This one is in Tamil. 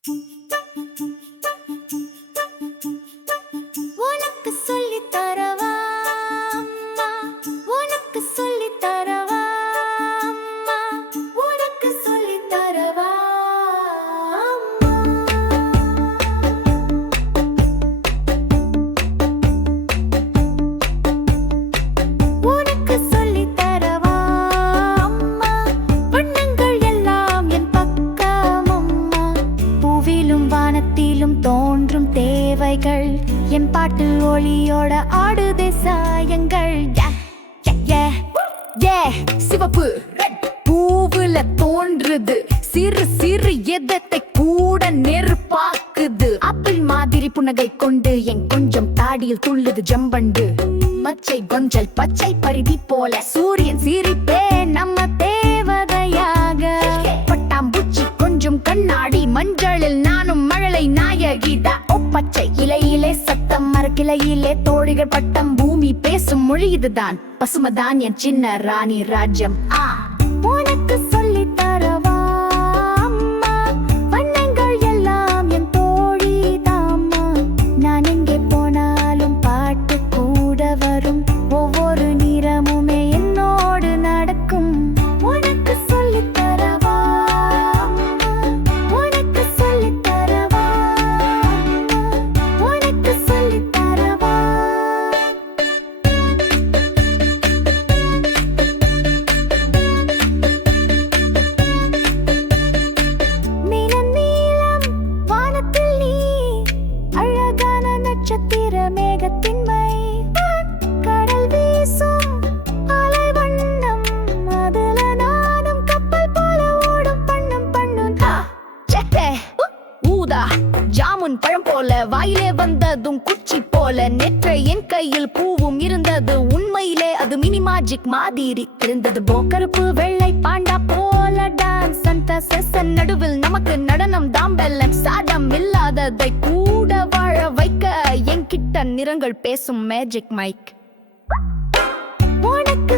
உனக்கு சொல்லித் தரவா அம்மா, உனக்கு சொல்லித் தரவா அம்மா, உனக்கு சொல்லித் தரவா அம்மா. உனக்கு சொல்லித் தரவா அம்மா, வண்ணங்கள் எல்லாம் என் பக்கம் அம்மா. பூவிலும் வானத்திலும் தோன்றும் தேவைகள் என் பாட்டு ஒளியோட ஆடுதே சாயங்கள். சிவப்பு பூவுல தோன்றுது சிறு சிறு எதத்தை கூட நெருப்பாக்குது. ஆப்பிள் மாதிரி புன்னகை கொண்டு என் கொஞ்சம் தாடியில் துள்ளுது ஜம்பண்டு. மச்சை கொஞ்சல் பச்சை பருதி போல சூரியன் சிரிப்பே நம்ம தேவதையாக. பட்டாம்பூச்சி கொஞ்சம் கண்ணாடி மஞ்சளில் நானும் மழலை நாயகிதா. பச்சை இலையிலே சத்தம் மரக்கிளையிலே தோழிகள் பட்டம். பூமி பேசும் மொழி இதுதான், பசுமதான் என் சின்ன ராணி ராஜ்யம். உனக்கு சொல்லித் தரவா அம்மா, வண்ணங்கள் எல்லாம் என் தோழி தாம்மா. நான் எங்கே போனாலும் பாட்டு கூட வரும், ஒவ்வொரு நிறமுமே என்னோடு நடக்கும். உனக்கு சொல்லித் தரவா அம்மா, உனக்கு சொல்லித் தரவா அம்மா, உனக்கு சொல்லித் தரவா. நீலம் நீலம் வானத்தில் நீ அழகான நட்சத்திர மேகத்தின் மை. கடல் வீசும் அலை வண்ணம், அதுல நானும் கப்பல் போல ஓடும் பண்ணும் பண்ணும். செட்டே ஊதா ஜாமுன் பழம் போல வாயிலே வந்ததும் குச்சி போல. நேற்று என் கையில் பூவும் இருந்தது, உண்மையிலே அது மினி மேஜிக் மாதிரி இருந்தது. கருப்பு வெள்ளை பாண்டா போல டான்ஸ் அந்த செசன் நடுவில் நமக்கு நடனம் தாம்பெல்லம். சாடம் இல்லாததை கூட வாழ வைக்க என்கிட்ட நிறங்கள் பேசும் மேஜிக் மைக். உனக்கு